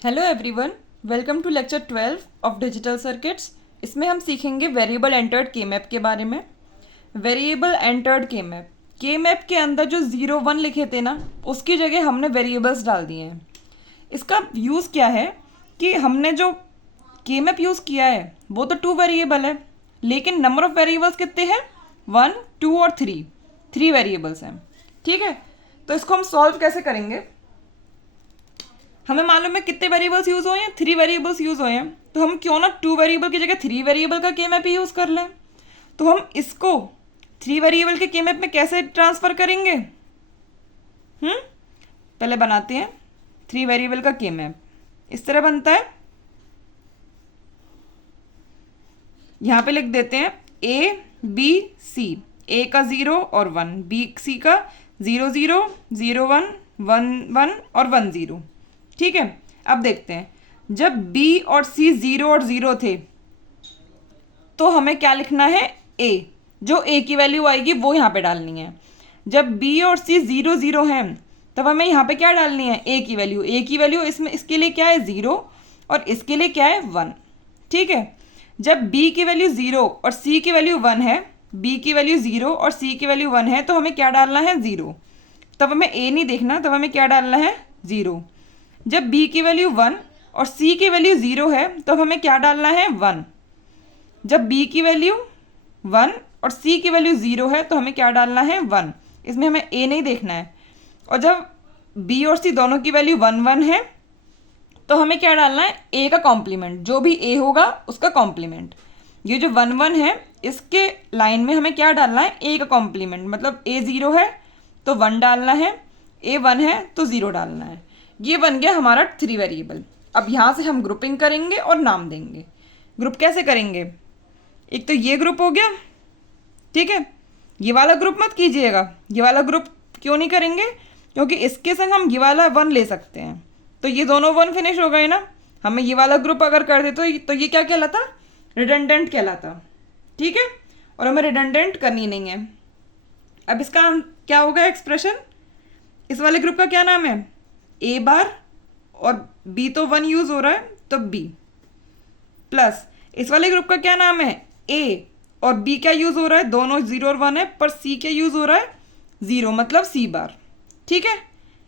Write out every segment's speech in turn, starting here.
Hello everyone, welcome to lecture 12 of digital circuits. इसमें हम सीखेंगे वेरिएबल एंटर्ड के मैप के बारे में। वेरिएबल एंटर्ड के मैप के अंदर जो 0 1 लिखे थे ना, उसकी जगह हमने वेरिएबल्स डाल दिए हैं। इसका यूज़ क्या है कि हमने जो के मैप यूज़ किया है वो तो 2 वेरिएबल है, लेकिन नंबर ऑफ वेरिएबल्स कितने हैं? 1 2 और 3 वेरिएबल्स हैं। ठीक है, तो इसको हम सॉल्व कैसे करेंगे? हमें मालूम है कितने वेरिएबल्स यूज हुए हैं, 3 वेरिएबल्स यूज हुए हैं, तो हम क्यों ना 2 वेरिएबल की जगह 3 वेरिएबल का के मैप ही यूज कर लें। तो हम इसको 3 वेरिएबल के के मैप में कैसे ट्रांसफर करेंगे? पहले बनाते हैं 3 वेरिएबल का के मैप। इस तरह बनता है, यहां पे लिख देते हैं ए बी सी। ए का 0 और 1, बी सी का 0 0 0 1 1 1 और 1 0। ठीक है, अब देखते हैं जब B और C 0 और 0 थे तो हमें क्या लिखना है? A। जो A की वैल्यू आएगी वो यहाँ पे डालनी है। जब B और C 0 0 हैं तब हमें यहाँ पे क्या डालनी है? A की वैल्यू। A की वैल्यू इसमें इसके लिए क्या है? 0, और इसके लिए क्या है? 1। ठीक है, जब B की वैल्यू 0 और C की वैल्यू 1 है, B की वैल्यू 0 और C की वैल्यू 1 है, तो हमें क्या डालना है? 0। तब हमें A नहीं देखना, तब हमें क्या डालना है? 0। जब B की वैल्यू 1 और C की वैल्यू 0 है तो हमें क्या डालना है? 1। जब B की वैल्यू 1 और C की वैल्यू 0 है तो हमें क्या डालना है? 1। इसमें हमें A नहीं देखना है। और जब B और C दोनों की वैल्यू 1 1 है तो हमें क्या डालना है? A का कॉम्प्लीमेंट। जो भी A होगा उसका कॉम्प्लीमेंट। ये जो 1 1 है इसके लाइन में हमें क्या डालना है? A का कॉम्प्लीमेंट। मतलब A 0 है तो 1 डालना है, A 1 है तो 0 डालना है। ये बन गया हमारा 3 वेरिएबल। अब यहाँ से हम ग्रुपिंग करेंगे और नाम देंगे। ग्रुप कैसे करेंगे? एक तो ये ग्रुप हो गया, ठीक है। ये वाला ग्रुप मत कीजिएगा। ये वाला ग्रुप क्यों नहीं करेंगे? क्योंकि इसके संग हम ये वाला 1 ले सकते हैं, तो ये दोनों 1 फिनिश हो गए ना। हमें ये वाला ग्रुप अगर कर दे तो ये क्या कहलाता? रिडंडेंट कहलाता। ठीक है, और हमें रिडंडेंट करनी नहीं है। अब इसका क्या होगा एक्सप्रेशन? इस वाले ग्रुप का क्या नाम है? ए बार, और बी तो 1 यूज हो रहा है तो बी, प्लस इस वाले ग्रुप का क्या नाम है? ए, और बी क्या यूज हो रहा है? दोनों 0 और 1 है, पर सी क्या यूज हो रहा है? 0, मतलब सी बार। ठीक है,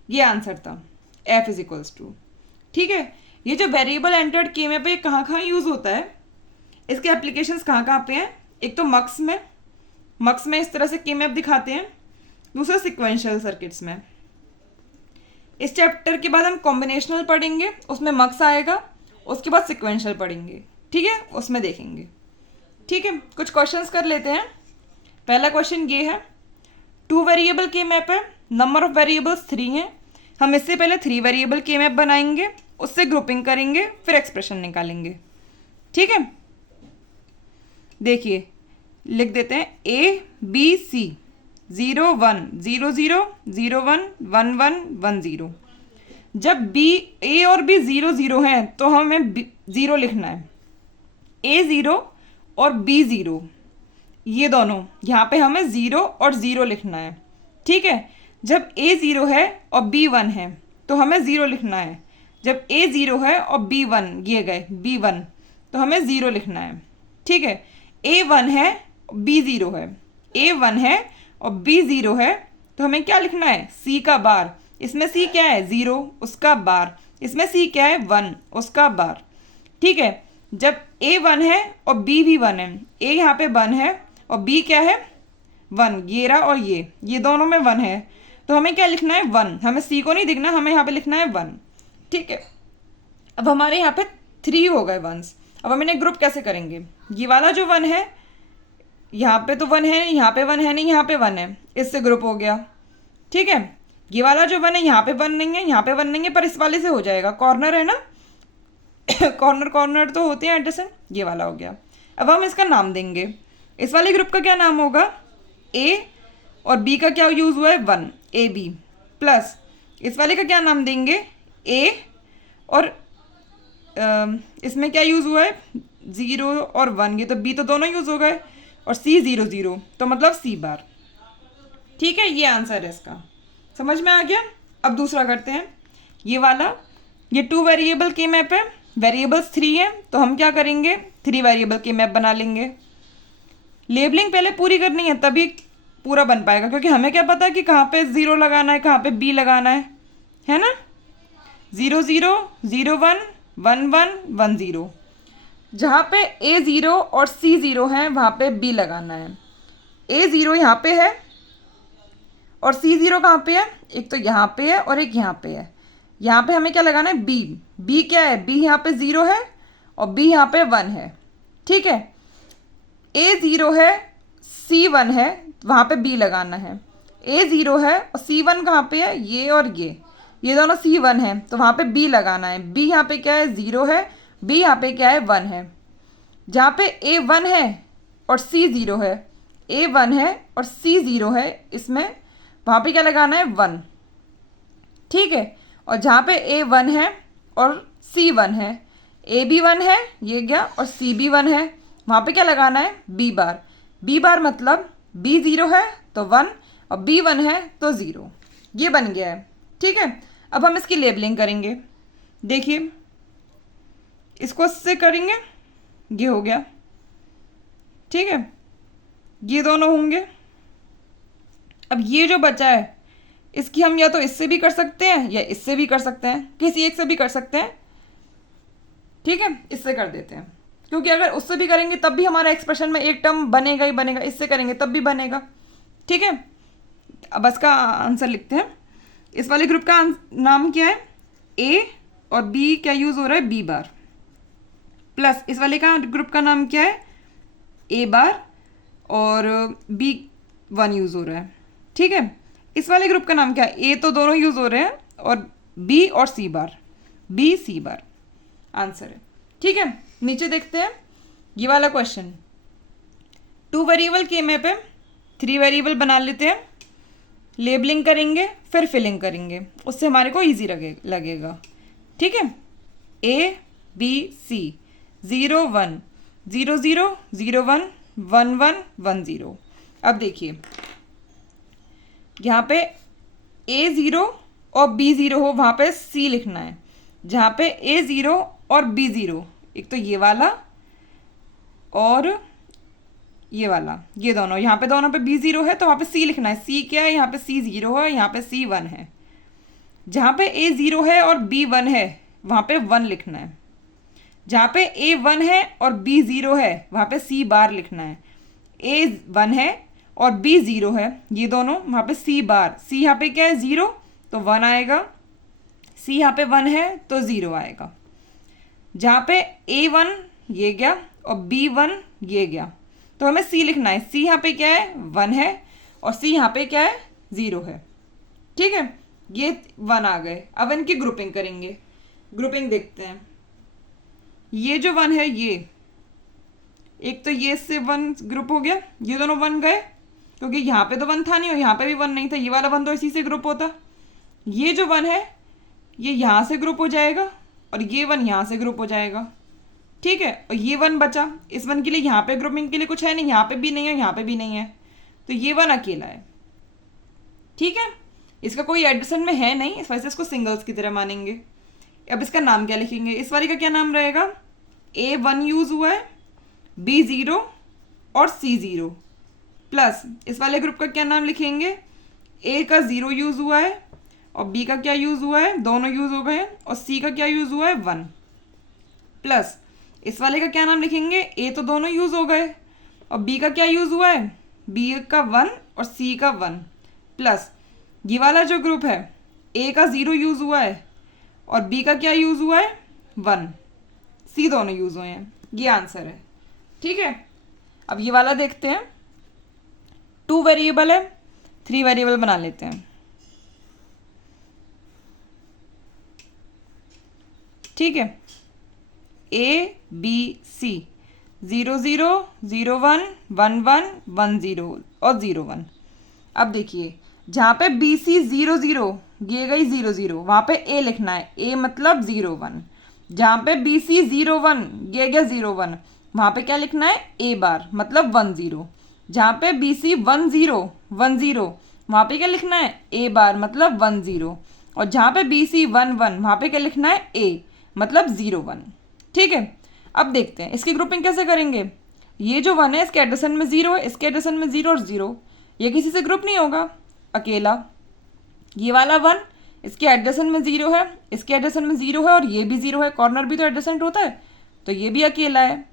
ये आंसर था। F is equals to. ठीक है, ये जो वेरिएबल एंटर्ड के में पे कहाँ कहाँ यूज होता है, इसके एप्लीकेशंस कहाँ कहाँ पे हैं? एक तो मक्स में इस तरह से के मैप दिखाते हैं। दूसरा सिक्वेंशियल सर्किट्स में। इस चैप्टर के बाद हम कॉम्बिनेशनल पढ़ेंगे, उसमें मक्स आएगा। उसके बाद सिक्वेंशियल पढ़ेंगे, ठीक है, उसमें देखेंगे। ठीक है, कुछ क्वेश्चंस कर लेते हैं। पहला क्वेश्चन ये है, 2 वेरिएबल के मैप है, नंबर ऑफ वेरिएबल्स 3 हैं। हम इससे पहले 3 वेरिएबल के मैप बनाएंगे, उससे ग्रुपिंग करेंगे, फिर एक्सप्रेशन निकालेंगे। ठीक है, देखिए लिख देते हैं A B C 0 1 0 0 0 1 1 1 1 0। जब B A और B 0 0 हैं तो हमें 0 लिखना है। A 0 और B 0, ये दोनों यहाँ पे हमें 0 और 0 लिखना है। ठीक है, जब A 0 है और B 1 है तो हमें 0 लिखना है। जब A 0 है और B 1, ये गए B 1, तो हमें 0 लिखना है। ठीक है, A 1 है B 0 है, A 1 है और B 0 है, तो हमें क्या लिखना है? C का बार। इसमें C क्या है? 0, उसका बार। इसमें C क्या है? 1, उसका बार। ठीक है, जब A 1 है और B भी 1 है, A यहाँ पे 1 है और B क्या है? 1, ये रहा, और ये दोनों में 1 है, तो हमें क्या लिखना है? 1। हमें C को नहीं दिखना, हमें यहाँ पे लिखना है 1। ठीक है, अब हमारे यहाँ पे 3 हो गए 1s। अब हम इन्हें ग्रुप कैसे करेंगे? ये वाला जो 1 है, यहाँ पे तो 1 है, यहाँ पे 1 है नहीं, यहाँ पे 1 है, इससे ग्रुप हो गया। ठीक है, ये वाला जो 1 है, यहाँ पे 1 नहीं है, यहाँ पे 1 नहीं है, पर इस वाले से हो जाएगा, कॉर्नर है ना। कॉर्नर तो होते हैं एडजेसेंट, ये वाला हो गया। अब हम इसका नाम देंगे। इस वाले ग्रुप का क्या नाम होगा? A, और B का क्या यूज हुआ है? 1, AB, प्लस इस वाले का क्या नाम देंगे? A, और इसमें क्या यूज हुआ है? 0 और 1, ये तो B तो दोनों यूज हो गए, और C 0 0, तो मतलब C बार। ठीक है, ये आंसर है इसका। समझ में आ गया? अब दूसरा करते हैं। ये वाला ये 2 वेरिएबल के मैप है, वेरिएबल्स 3 है, तो हम क्या करेंगे 3 वेरिएबल के मैप बना लेंगे। लेबलिंग पहले पूरी करनी है तभी पूरा बन पाएगा, क्योंकि हमें क्या पता कि कहाँ पे 0 लगाना है, कहाँ पे B लगाना है ना। 0 0 0 1 1 1 1 0, जहाँ पे A 0 और C 0 है वहाँ पे B लगाना है। A 0 यहाँ पे है और C 0 कहाँ पे है, एक तो यहाँ पे है और एक यहाँ पे है। यहाँ पे हमें क्या लगाना है B। B क्या है, B यहाँ पे 0 है और B यहाँ पे 1 है, ठीक है। A 0 है, C 1 है, वहाँ पे B लगाना है। A 0 है और C 1 कहाँ पे है, ये और ये दोनों C 1 है, तो वहाँ पे B लगाना है। B यहाँ पे क्या है 0 है, B यहाँ पे क्या है 1 है। जहाँ पे A 1 है और C 0 है, A 1 है और C 0 है, इसमें वहाँ पे क्या लगाना है 1, ठीक है। और जहाँ पे A 1 है और C 1 है, A भी 1 है, ये गया, और C भी 1 है, वहाँ पे क्या लगाना है B बार। B बार मतलब B 0 है तो 1 और B 1 है तो 0, ये बन गया है, ठीक है। अब हम इसकी लेबलिंग करेंगे। देखिए इसको इससे करेंगे, ये हो गया, ठीक है, ये दोनों होंगे। अब ये जो बचा है इसकी हम या तो इससे भी कर सकते हैं या इससे भी कर सकते हैं, किसी एक से भी कर सकते हैं, ठीक है। इससे कर देते हैं, क्योंकि अगर उससे भी करेंगे तब भी हमारा एक्सप्रेशन में एक टर्म बनेगा ही बनेगा, इससे करेंगे तब भी बनेगा, ठीक है। अब इसका आंसर लिखते हैं। इस वाले ग्रुप का नाम क्या है, A और B क्या यूज़ हो रहा है B बार, प्लस इस वाले का ग्रुप का नाम क्या है A बार और B 1 यूज़ हो रहा है, ठीक है। इस वाले ग्रुप का नाम क्या है, A तो दोनों यूज़ हो रहे हैं और B और C बार, B C बार आंसर है, ठीक है। नीचे देखते हैं ये वाला क्वेश्चन। 2 वेरिएबल के मैप है, 3 वेरिएबल बना लेते हैं, लेबलिंग करेंगे फिर फिलिंग करेंगे, उससे हमारे को इजी लगेगा, ठीक है। A B C 0 1 0 0 0 1 1 1 1 0। अब देखिए यहाँ पे A 0 और B 0 हो वहाँ पे C लिखना है। जहाँ पे A 0 और B 0, एक तो ये वाला और ये वाला, ये दोनों, यहाँ पे दोनों पे B 0 है तो वहाँ पे C लिखना है। C क्या है, यहाँ पे C 0 है, यहाँ पे C 1 है। जहाँ पे A 0 है और B 1 है वहाँ पे 1 लिखना है। जहाँ पे A 1 है और B 0 है वहाँ पे C बार लिखना है। A 1 है और B 0 है, ये दोनों, वहाँ पे C बार। C यहाँ पे क्या है 0 तो 1 आएगा, C यहाँ पे 1 है तो 0 आएगा। जहाँ पे A 1 ये गया और B 1 ये गया, तो हमें C लिखना है। C यहाँ पे क्या है 1 है और C यहाँ पे क्या है 0 है, ठीक है। ये 1 आ गए। अब इनकी ग्रुपिंग करेंगे। ग्रुपिंग देखते हैं। ये जो 1 है, ये एक तो ये इससे 1 ग्रुप हो गया, ये दोनों 1 गए, क्योंकि यहाँ पे तो 1 था नहीं और यहाँ पे भी 1 नहीं था, ये वाला 1 तो इसी से ग्रुप होता। ये जो 1 है ये यहाँ से ग्रुप हो जाएगा और ये 1 यहाँ से ग्रुप हो जाएगा, ठीक है। और ये 1 बचा, इस 1 के लिए यहाँ पे ग्रुपिंग के लिए कुछ है नहीं, यहाँ पे भी नहीं है, यहाँ पे भी नहीं है, तो ये 1 अकेला है, ठीक है। इसका कोई एडिशन में है नहीं, इस वजह से इसको सिंगल्स की तरह मानेंगे। अब इसका नाम क्या लिखेंगे, इस वाली का क्या नाम रहेगा, A 1 यूज़ हुआ है, B 0 और C 0, प्लस इस वाले ग्रुप का क्या नाम लिखेंगे, A का 0 यूज़ हुआ है और B का क्या यूज़ हुआ है, दोनों यूज़ हो गए हैं, और C का क्या यूज़ हुआ है 1, प्लस इस वाले का क्या नाम लिखेंगे, A तो दोनों यूज़ हो गए और B का क्या यूज़ हुआ है, B का 1 और C का 1, प्लस ये वाला जो ग्रुप है A का 0 यूज़ हुआ है और B का क्या यूज़ हुआ है 1, C दोनों यूज़ हुए हैं, ये आंसर है, ठीक है। अब ये वाला देखते हैं। 2 वेरिएबल है, 3 वेरिएबल बना लेते हैं, ठीक है। A B C 0 0 0 1 1 1 1 0 और 0 1। अब देखिए जहाँ पे B C 0 0 ये गई 0 0, वहाँ पे A लिखना है, A मतलब 0 1। जहाँ पे B C 0 1 ये गया 0 1, वहाँ पे क्या लिखना है A बार मतलब 1 0। जहाँ पे B C 1 0 1 0, वहाँ पे क्या लिखना है A बार मतलब 1 0। और जहाँ पे बी सी 1 1 वहाँ पे क्या लिखना है ए, मतलब 0 1। ठीक है, अब देखते हैं इसकी ग्रुपिंग कैसे करेंगे। ये जो 1 है इसके एडिशन में 0 है, इसके एडिशन में 0 और 0, ये किसी से ग्रुप नहीं होगा अकेला। ये वाला 1 इसके एडिशन में 0 है, इसके एडिशन में 0 है और ये भी 0 है, कॉर्नर भी तो एडिशेंट होता है, तो ये भी अकेला है।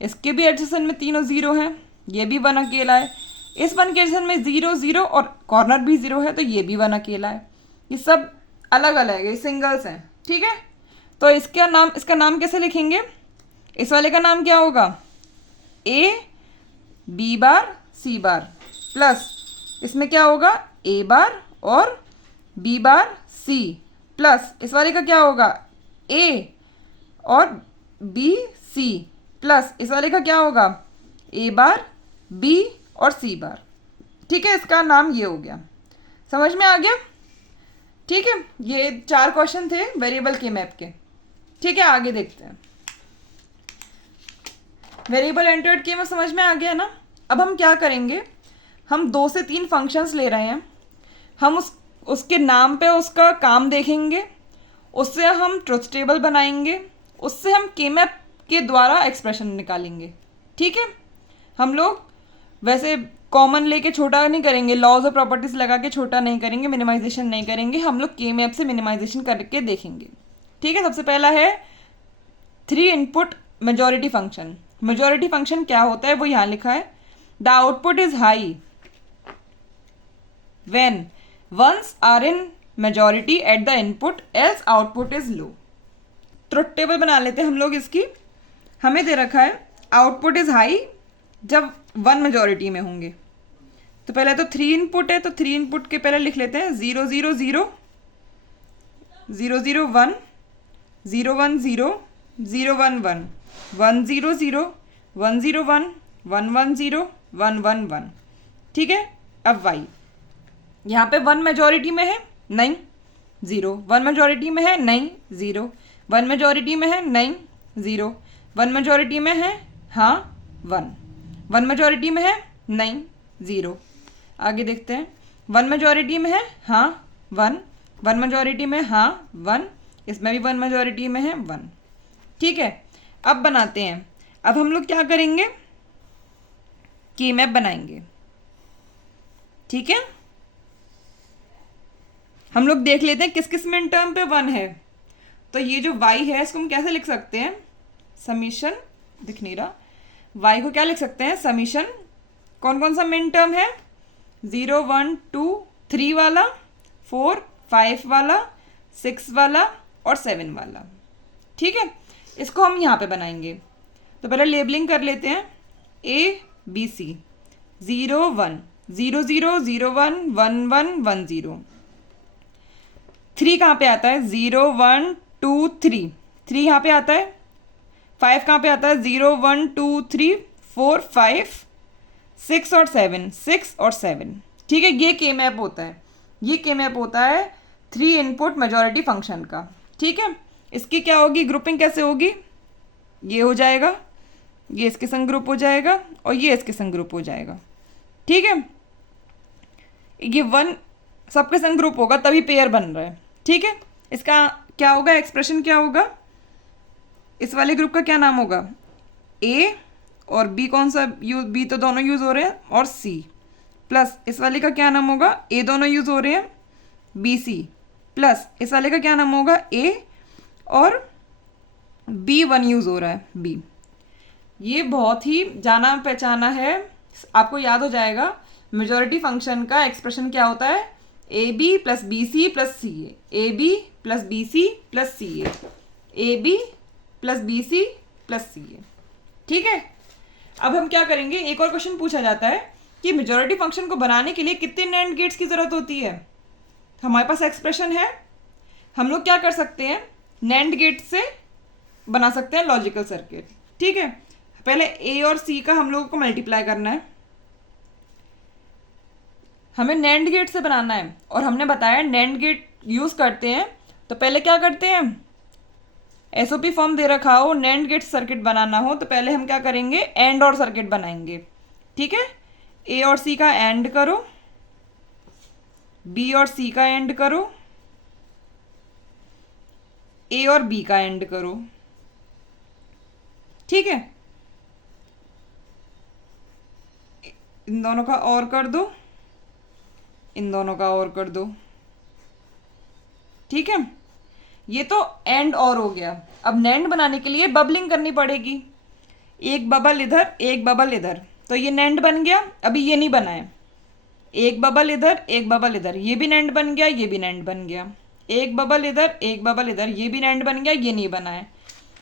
इसके भी एडिशन में तीनों 0 हैं, ये भी 1 अकेला है। इस 1 के एडिशन में 0 0 और कॉर्नर भी 0 है, तो ये भी 1 अकेला है। ये सब अलग अलग है, ये सिंगल्स हैं। ठीक है, तो इसका नाम कैसे लिखेंगे। इस वाले का नाम क्या होगा, ए B bar C bar plus इसमें क्या होगा ए बार और बी बार सी, प्लस इस वाले का क्या होगा ए और बी सी, प्लस इस वाले का क्या होगा ए बार बी और सी बार। ठीक है, इसका नाम ये हो गया। समझ में आ गया। ठीक है, ये 4 क्वेश्चन थे वेरिएबल के मैप के। ठीक है, आगे देखते हैं। वेरिएबल एंटर्ड के मैप समझ में आ गया ना। अब हम क्या करेंगे, हम 2 से 3 फंक्शंस ले रहे हैं, हम उसके नाम पे उसका काम देखेंगे, उससे हम ट्रुथ टेबल बनाएंगे, उससे हम के मैप के द्वारा एक्सप्रेशन निकालेंगे। ठीक है, हम लोग वैसे कॉमन लेके छोटा नहीं करेंगे, लॉज और प्रॉपर्टीज लगा के छोटा नहीं करेंगे, मिनिमाइजेशन नहीं करेंगे, हम लोग के मैप से मिनिमाइजेशन करके देखेंगे। ठीक है, सबसे पहला है 3 input majority function. Majority function क्या होता है वो यहाँ लिखा है, the output is high when ones are in majority at the input else output is low. Truth table बना लेते हैं हम लोग इसकी। हमें दे रखा है आउटपुट इज हाई जब 1 मेजॉरिटी में होंगे, तो पहले तो 3 इनपुट है, तो 3 इनपुट के पहले लिख लेते हैं 0 0 0 0 0 1 0 1 0 0 1 1 1 0 0 1 0 1 1 1 0 1 1 1। ठीक है, अब y यहाँ पे 1 मेजॉरिटी में है नहीं 0, 1 मेजॉरिटी में है नहीं 0, 1 मेजॉरिटी में है नहीं 0, 1 मेजॉरिटी में है हाँ 1, 1 मेजॉरिटी में है नहीं 0। आगे देखते हैं, 1 मेजॉरिटी में है हाँ 1, 1 मेजॉरिटी में हाँ 1, इसमें भी 1 मेजॉरिटी में है 1। ठीक है, अब बनाते हैं। अब हम लोग क्या करेंगे, की मैप बनाएंगे। ठीक है, हम लोग देख लेते हैं किस किस मिन टर्म पे 1 है। तो ये जो y है इसको हम कैसे लिख सकते हैं, समीशन, दिख नहीं रहा, y को क्या लिख सकते हैं समीशन, कौन कौन सा मिन टर्म है 0 1 2 3 वाला, 4 5 वाला, 6 वाला और 7 वाला। ठीक है, इसको हम यहाँ पे बनाएंगे। तो पहले लेबलिंग कर लेते हैं, ए बी सी 0 1 0 0 0 1 1 1 1 0। 3 कहाँ पे आता है 0 1 2 3, 3 यहाँ पे आता है। 5 कहाँ पे आता है 0 1 2 3 4 5 6 और 7, 6 और 7। ठीक है, ये के मैप होता है, ये के मैप होता है 3 इनपुट मेजॉरिटी फंक्शन का। ठीक है, इसकी क्या होगी ग्रुपिंग, कैसे होगी, ये हो जाएगा, ये इसके संग ग्रुप हो जाएगा और ये इसके संग ग्रुप हो जाएगा। ठीक है, ये 1 सबके संग ग्रुप होगा तभी पेयर बन रहा है। ठीक है, इसका क्या होगा एक्सप्रेशन, क्या होगा, इस वाले ग्रुप का क्या नाम होगा ए और बी, कौन सा यूज, बी तो दोनों यूज़ हो रहे हैं, और सी, प्लस इस वाले का क्या नाम होगा ए, दोनों यूज़ हो रहे हैं बी सी, प्लस इस वाले का क्या नाम होगा ए और बी 1 यूज़ हो रहा है बी। ये बहुत ही जाना पहचाना है, आपको याद हो जाएगा। मेजॉरिटी फंक्शन का एक्सप्रेशन क्या होता है, A B plus B C plus C A B plus B C plus C A B plus B C plus C A. ठीक है, अब हम क्या करेंगे, एक और क्वेश्चन पूछा जाता है कि मेजॉरिटी फंक्शन को बनाने के लिए कितने नैंड गेट्स की ज़रूरत होती है। हमारे पास एक्सप्रेशन है, हम लोग क्या कर सकते हैं, नैंड गेट से बना सकते हैं लॉजिकल सर्किट। ठीक है, पहले ए और सी का हम लोगों को मल्टीप्लाई करना है, हमें नैंड गेट से बनाना है, और हमने बताया नैंड गेट यूज़ करते हैं तो पहले क्या करते हैं, एसओपी फॉर्म दे रखा हो, नैंड गेट सर्किट बनाना हो तो पहले हम क्या करेंगे, एंड और सर्किट बनाएंगे। ठीक है, ए और सी का एंड करो, बी और सी का एंड करो, ए और बी का एंड करो, ठीक है। इन दोनों का और कर दो, इन दोनों का और कर दो, ठीक है। ये तो एंड और हो गया। अब नैंड बनाने के लिए बबलिंग करनी पड़ेगी, एक बबल इधर एक बबल इधर, तो ये नैंड बन गया। अभी ये नहीं बना है, एक बबल इधर एक बबल इधर, ये भी नैंड बन गया, ये भी नैंड बन गया, एक बबल इधर एक बबल इधर, ये भी नैंड बन गया, ये नहीं बना है।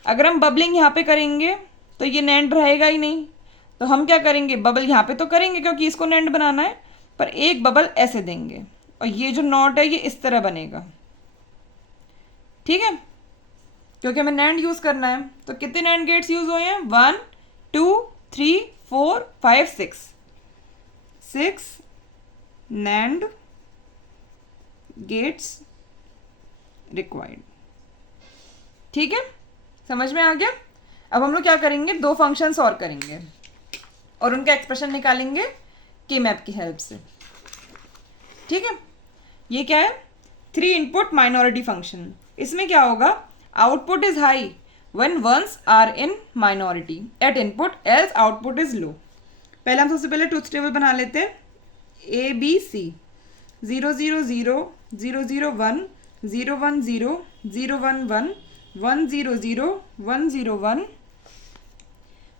अगर हम बबलिंग यहाँ पे करेंगे तो ये नैंड रहेगा ही नहीं, तो हम क्या करेंगे, बबल यहाँ पे तो करेंगे क्योंकि इसको नैंड बनाना है, पर एक बबल ऐसे देंगे और ये जो नॉट है ये इस तरह बनेगा, ठीक है, क्योंकि हमें नैंड यूज करना है। तो कितने नैंड गेट्स यूज हुए हैं, 1 2 3 4 5 6 नैंड गेट्स रिक्वायर्ड, ठीक है, समझ में आ गया। अब हम लोग क्या करेंगे, दो फंक्शंस और करेंगे और उनका एक्सप्रेशन निकालेंगे के मैप की हेल्प से, ठीक है। ये क्या है, 3 इनपुट माइनॉरिटी फंक्शन। इसमें क्या होगा, output is high when ones are in minority at input else output is low. पहले हम सबसे पहले ट्रुथ टेबल बना लेते हैं। A B C 0 0 0 0 0 1 0 1 0 0 1 1 1 0 0 1 0 1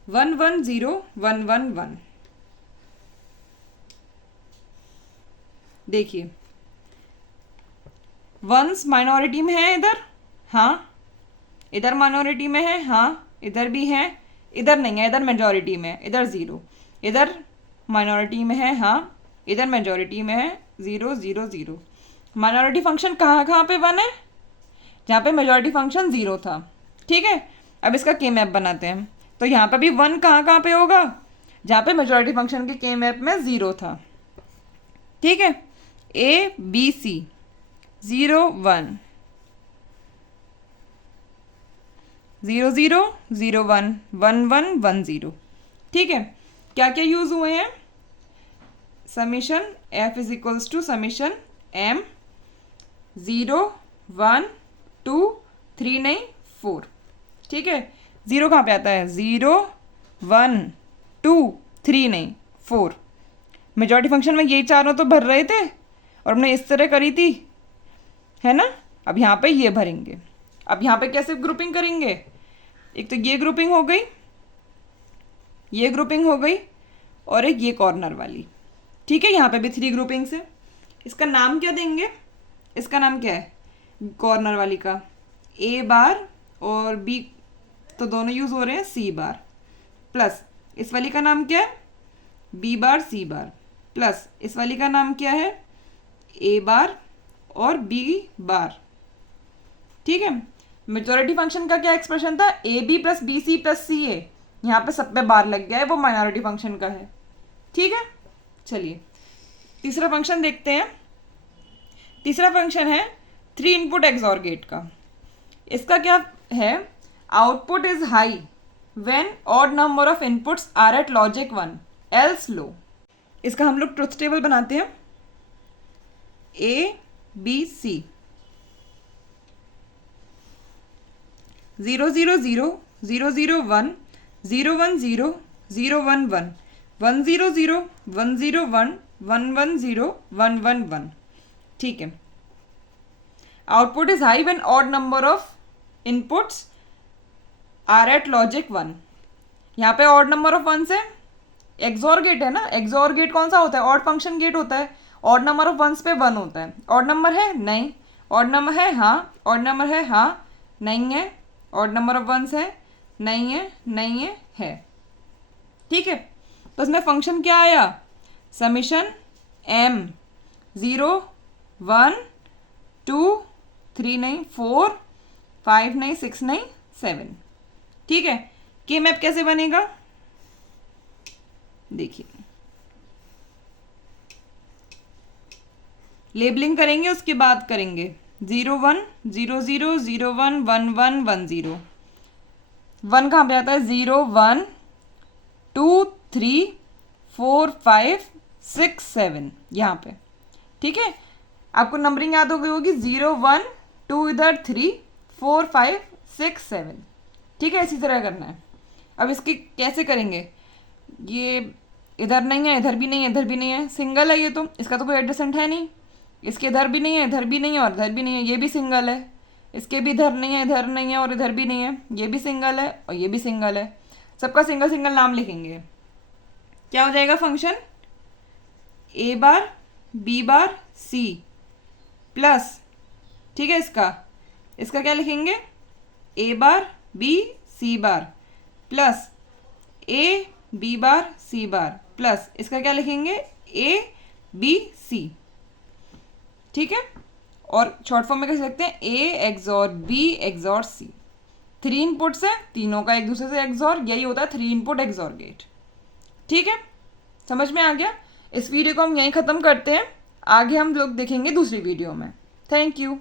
1 1 0 1 1 1। देखिए वंस माइनॉरिटी में है इधर, हाँ इधर माइनॉरिटी में है, हाँ इधर भी है, इधर नहीं है, इधर मेजॉरिटी में है, इधर 0, इधर माइनॉरिटी में है, हाँ इधर मेजॉरिटी में है, 0 0 0। माइनॉरिटी फंक्शन कहाँ कहाँ पे 1 है, जहाँ पे मेजॉरिटी फंक्शन 0 था, ठीक है। अब इसका के मैप बनाते हैं, तो यहाँ पे भी 1 कहाँ कहाँ पे होगा, जहाँ पे मेजॉरिटी फंक्शन के के मैप में 0 था, ठीक है। ए बी सी 0 1 0 0 0 1 1 1 1 0, ठीक है। क्या क्या यूज हुए हैं, summation F is equals to summation M 0 1 2 3 नहीं 4, ठीक है। 0 कहाँ पे आता है, 0 1 2 3 नहीं 4। मेजॉरिटी फंक्शन में यही चारों तो भर रहे थे और हमने इस तरह करी थी, है ना। अब यहाँ पे ये भरेंगे। अब यहाँ पे कैसे ग्रुपिंग करेंगे, एक तो ये ग्रुपिंग हो गई, ये ग्रुपिंग हो गई और एक ये कॉर्नर वाली, ठीक है। यहाँ पे भी 3 ग्रुपिंग्स है। इसका नाम क्या देंगे, इसका नाम क्या है, कॉर्नर वाली का ए बार और बी तो दोनों यूज हो रहे हैं सी बार, प्लस इस वाली का नाम क्या है, B bar C bar, plus इस वाली का नाम क्या है, ए बार और बी बार, ठीक है। मेजॉरिटी फंक्शन का क्या एक्सप्रेशन था, A B plus B C plus C A, यहाँ पे सब पे बार लग गया है, वो माइनॉरिटी फंक्शन का है, ठीक है। चलिए तीसरा फंक्शन देखते हैं। तीसरा फंक्शन है 3 इनपुट एक्सऑर गेट का। इसका क्या है, output is high when odd number of inputs are at logic 1 else low. इसका हम लोग ट्रुथ टेबल बनाते हैं। ए बी सी 0 0 0 0 0 1 0 1 0 0 1 1 1 0 0 1 0 1 1 1 0 1 1 1, ठीक है। Output is high when odd number of inputs are at logic 1। यहाँ पे ऑड नंबर ऑफ 1 से एक्सऑर गेट है ना, एक्सऑर गेट कौन सा होता है, ऑड फंक्शन गेट होता है। ऑड नंबर ऑफ 1 पे 1 होता है। ऑड नंबर है नहीं, ऑड नंबर है हाँ, ऑड नंबर है हाँ नहीं है, ऑड नंबर ऑफ 1 है नहीं है नहीं है, ठीक है। तो इसमें फंक्शन क्या आया, समीशन एम 0 1 2 3 नहीं 4 5 नहीं 6 नहीं 7, ठीक है। के मैप कैसे बनेगा, देखिए लेबलिंग करेंगे उसके बाद करेंगे। 0 1 0 0 0 1 1 1 1 0, 1 कहाँ पे आता है, 0 1 2 3 4 5 6 7 यहाँ पे, ठीक है। आपको नंबरिंग याद हो गई होगी, 0 1 2 इधर 3 4 5 6 7। ठीक है, इसी तरह करना है। अब इसकी कैसे करेंगे, ये इधर नहीं है, इधर भी नहीं है, इधर भी नहीं है, सिंगल है ये तो, इसका तो कोई एडजेसेंट है नहीं। इसके इधर भी नहीं है, इधर भी नहीं है और इधर भी नहीं है, ये भी सिंगल है। इसके भी इधर नहीं है, इधर नहीं है और इधर भी नहीं है, ये भी सिंगल है और ये भी सिंगल है। सबका सिंगल सिंगल नाम लिखेंगे। क्या हो जाएगा function, A bar B bar C plus, ठीक है, इसका क्या लिखेंगे, A bar B C bar plus A B bar C bar plus इसका क्या लिखेंगे, ए बी सी। ठीक है, और शॉर्ट फॉर्म में कैसे लिखते हैं, A XOR B XOR C. 3 inputs है, तीनों का एक दूसरे से एक्सॉर, यही होता है 3 इनपुट एक्सॉर गेट। ठीक है, समझ में आ गया। इस वीडियो को हम यहीं ख़त्म करते हैं, आगे हम लोग देखेंगे दूसरी वीडियो में। Thank you.